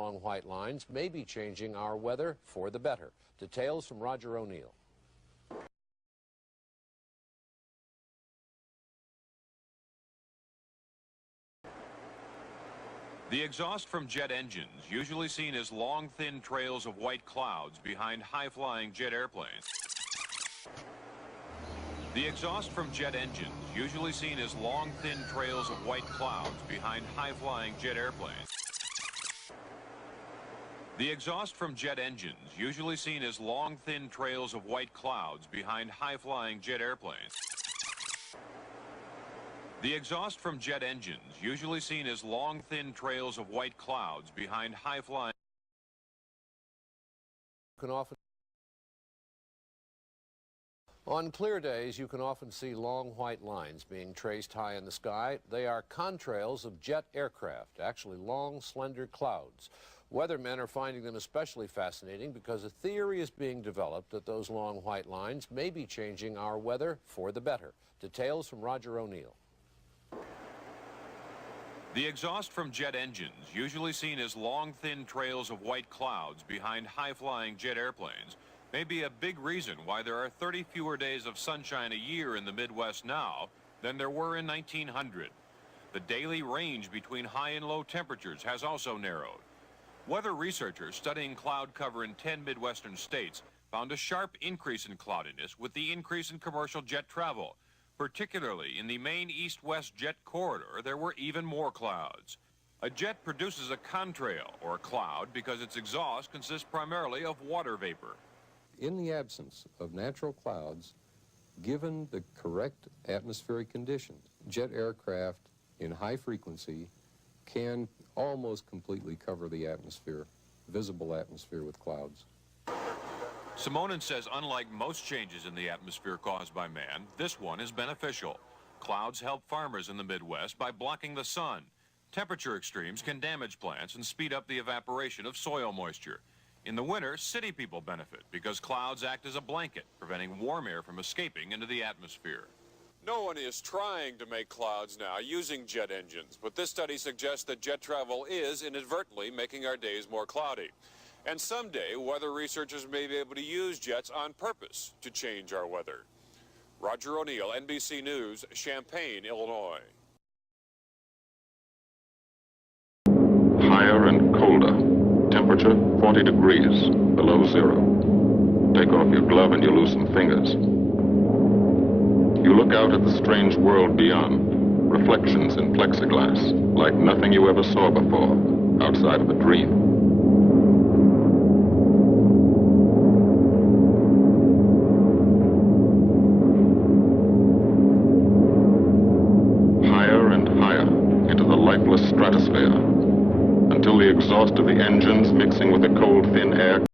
long white lines may be changing our weather for the better. Details from Roger O'Neill. The exhaust from jet engines, usually seen as long, thin trails of white clouds behind high-flying jet airplanes. The exhaust from jet engines, usually seen as long, thin trails of white clouds behind high-flying jet airplanes. The exhaust from jet engines, usually seen as long, thin trails of white clouds behind high-flying jet airplanes. The exhaust from jet engines, usually seen as long, thin trails of white clouds behind high-flying. On clear days, you can often see long white lines being traced high in the sky. They are contrails of jet aircraft, actually long, slender clouds. Weathermen are finding them especially fascinating because a theory is being developed that those long white lines may be changing our weather for the better. Details from Roger O'Neill. The exhaust from jet engines, usually seen as long, thin trails of white clouds behind high-flying jet airplanes, may be a big reason why there are 30 fewer days of sunshine a year in the Midwest now than there were in 1900. The daily range between high and low temperatures has also narrowed. Weather researchers studying cloud cover in 10 Midwestern states found a sharp increase in cloudiness with the increase in commercial jet travel. Particularly in the main east-west jet corridor, there were even more clouds. A jet produces a contrail, or cloud, because its exhaust consists primarily of water vapor. In the absence of natural clouds, given the correct atmospheric conditions, jet aircraft in high frequency can almost completely cover the atmosphere, visible atmosphere, with clouds. Simonin says unlike most changes in the atmosphere caused by man, this one is beneficial. Clouds help farmers in the Midwest by blocking the sun. Temperature extremes can damage plants and speed up the evaporation of soil moisture. In the winter, city people benefit because clouds act as a blanket, preventing warm air from escaping into the atmosphere. No one is trying to make clouds now using jet engines, but this study suggests that jet travel is inadvertently making our days more cloudy. And someday, weather researchers may be able to use jets on purpose to change our weather. Roger O'Neill, NBC News, Champaign, Illinois. Higher and colder. Temperature 40 degrees below zero. Take off your glove and you lose some fingers. You look out at the strange world beyond. Reflections in plexiglass, like nothing you ever saw before, outside of a dream. Lifeless stratosphere, until the exhaust of the engines mixing with the cold, thin air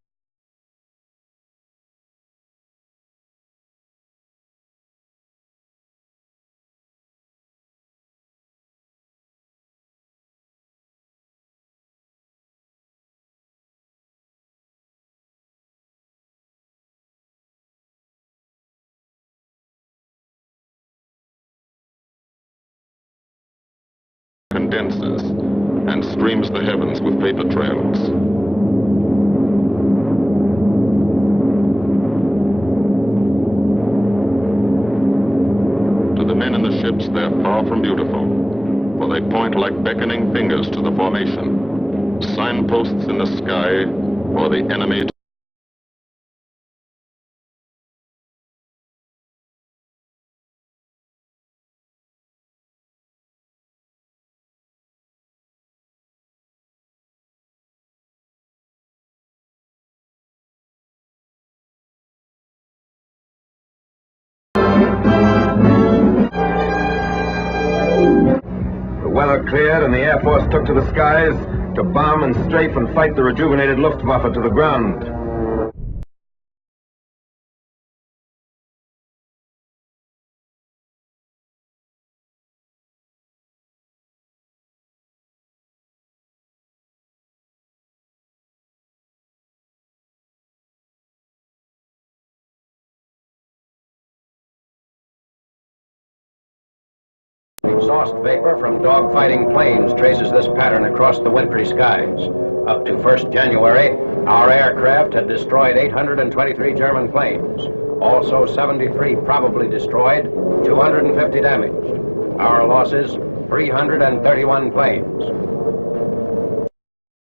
condenses and streams the heavens with vapor trails. To the men in the ships, they're far from beautiful, for they point like beckoning fingers to the formation, signposts in the sky for the enemy to weather cleared and the Air Force took to the skies to bomb and strafe and fight the rejuvenated Luftwaffe to the ground. Exhaust vapor from dogfighting planes traces this pattern across the wintry skies. Up to 1st January, our aircraft had destroyed 823 German planes. Also 73 probably destroyed, 250 damaged. Our losses, 331 planes.